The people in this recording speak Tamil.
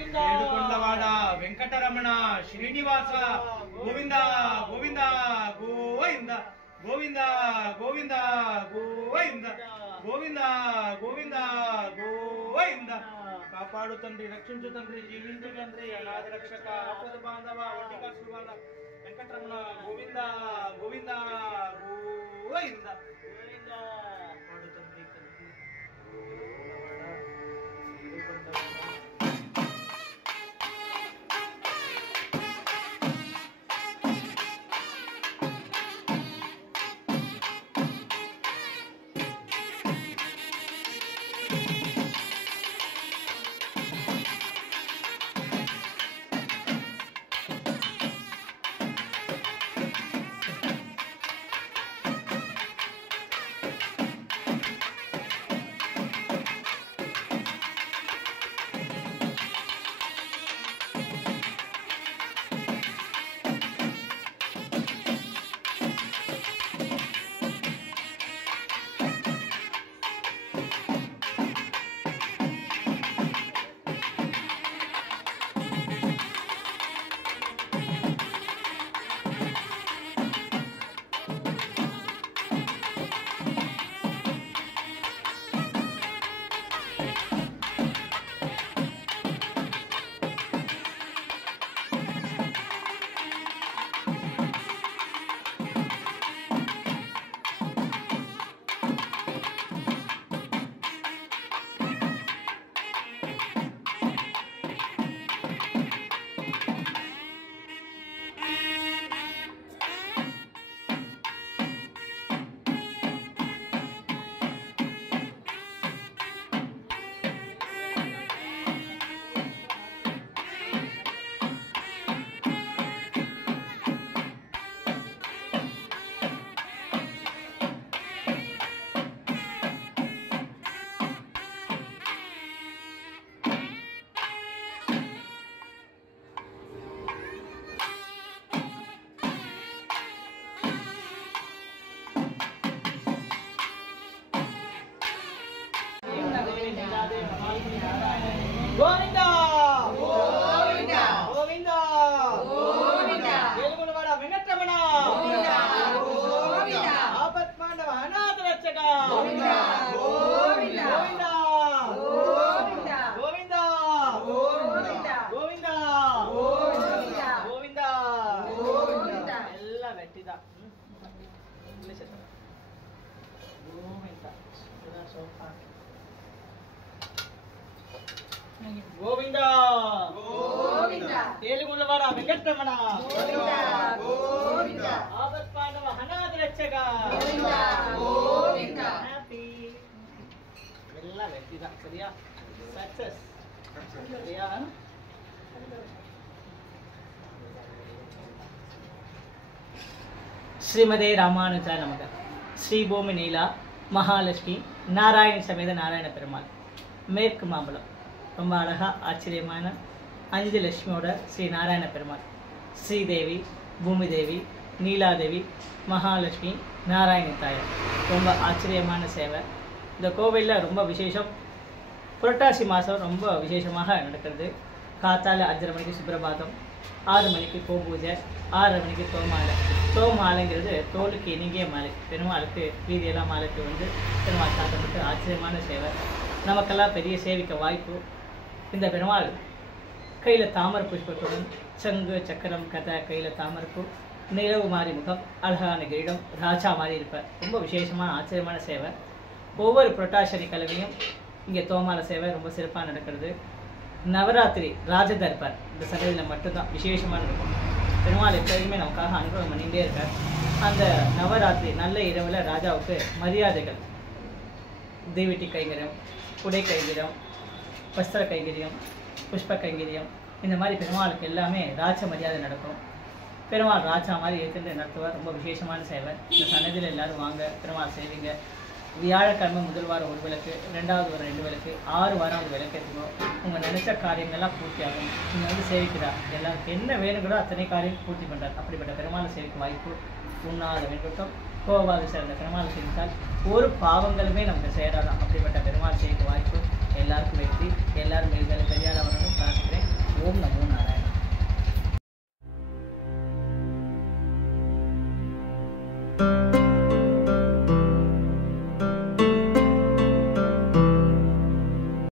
ఏడుకొండవాడ వెంకటరమణ శ్రీనివాస గోవింద గోవింద గోవింద గోవింద గోవింద గోవింద గోవింద గోవింద గోవింద కాపాడు తండ్రి రక్షించు తండ్రి జీవించు తండ్రి అనాథ రక్షక ఆపద బాంధవ వడ్డీకాసువాడ వెంకటరమణ గోవింద గోవింద గోవింద గోవింద కాపాడు తండ్రి గోవింద గోవింద గోవింద గోవింద ఏలుకొండవాడ వెంకటరమణ గోవింద గోవింద ఆపత్మాండవ అనాథ రక్షక గోవింద గోవింద గోవింద గోవింద గోవింద గోవింద గోవింద గోవింద గోవింద ಎಲ್ಲ ಗಟ್ಟಿದ ಗೋವಿಂದ గోవింద గోవింద ఏలుకొండవాడ వెంకటరమణ గోవింద గోవింద ఆపత్పాండవ అనాథ రక్షక గోవింద గోవింద హ్యాపీ ಎಲ್ಲ ವ್ಯಕ್ತಿದ ಸರಿಯಾ ಸಕ್ಸಸ್ ಸರಿಯಾ ஸ்ரீமதே ராமானுஜா நமக. ஸ்ரீபூமி நீலா மகாலட்சுமி நாராயண சமேத நாராயண பெருமாள் மேற்கு மாம்பலம் ரொம்ப அழகாக ஆச்சரியமான 5 லட்சுமியோட ஸ்ரீ நாராயண பெருமாள் ஸ்ரீதேவி பூமிதேவி நீலாதேவி மகாலட்சுமி நாராயணி தாயார் ரொம்ப ஆச்சரியமான சேவை. இந்த கோவிலில் ரொம்ப விசேஷம். புரட்டாசி மாதம் ரொம்ப விசேஷமாக நடக்கிறது. காத்தால 5:30 மணிக்கு சுப்பிரபாதம், 6 மணிக்கு பூபூஜை, 6 மணிக்கு தோமாலை. தோமாலைங்கிறது தோலுக்கு இனிங்கிய மாலை. பெருமாளுக்கு வீதியெல்லாம் மாலைக்கு வந்து பெருமாள் சாத்தப்பட்டு ஆச்சரியமான சேவை. நமக்கெல்லாம் பெரிய சேவிக்க வாய்ப்பு. இந்த பெருமாள் கையில் தாமரை புஷ்பத்துடன் சங்கு சக்கரம் கதை கையில் தாமரைப்பூ, நிலவு மாதிரி முகம், அழகான கிரீடம், ராஜா மாதிரி இருப்பார். ரொம்ப விசேஷமான ஆச்சரியமான சேவை. ஒவ்வொரு புரட்டாசனி கிழமையும் இங்கே தோமாலை சேவை ரொம்ப சிறப்பாக நடக்கிறது. நவராத்திரி ராஜதர்பார் இந்த சன்னதியில் மட்டும்தான் விசேஷமாக இருக்கும். பெருமாள் எப்போதுமே நமக்காக அனுகிரகம் பண்ணிகிட்டே இருக்கார். அந்த நவராத்திரி நல்ல இரவில் ராஜாவுக்கு மரியாதைகள், தீவெட்டி கைங்கரியம், குடை கைங்கரியம், வஸ்திர கைங்கரியம், புஷ்ப கைங்கரியம், இந்த மாதிரி பெருமாளுக்கு எல்லாமே ராஜ மரியாதை நடக்கும். பெருமாள் ராஜா மாதிரி ஏற்றுட்டு நடத்துவார். ரொம்ப விசேஷமான சேவை. இந்த சன்னதியில் எல்லோரும் வாங்க, பெருமாள் செய்வீங்க. வியாழக்கிழமை முதல் வாரம் 1 விளக்கு, 2வது வாரம் 2 விளக்கு, 6 வாரம் 1 விளக்கு எடுத்துக்கணும். உங்கள் நினைச்ச காரியங்கள்லாம் பூர்த்தி ஆகும். நீங்கள் வந்து சேவிக்கிறார். எல்லாருக்கும் என்ன வேணுங்களோ அத்தனை காரியம் பூர்த்தி பண்ணுறார். அப்படிப்பட்ட பெருமாளை சேவிக்க வாய்ப்பு. உண்ணாத வேண்டுட்டம் கோவாது சேர்ந்த பெருமாளை சேவித்தால் ஒரு பாவங்களுமே நமக்கு சேராதான். அப்படிப்பட்ட பெருமாள் சேவிக்க வாய்ப்பு. எல்லாருக்கும் வெற்றி. எல்லாரும் மேல் கல்யாணம் வரணும் பிரார்த்திக்கிறேன். ஓம் நமோ நாராயண.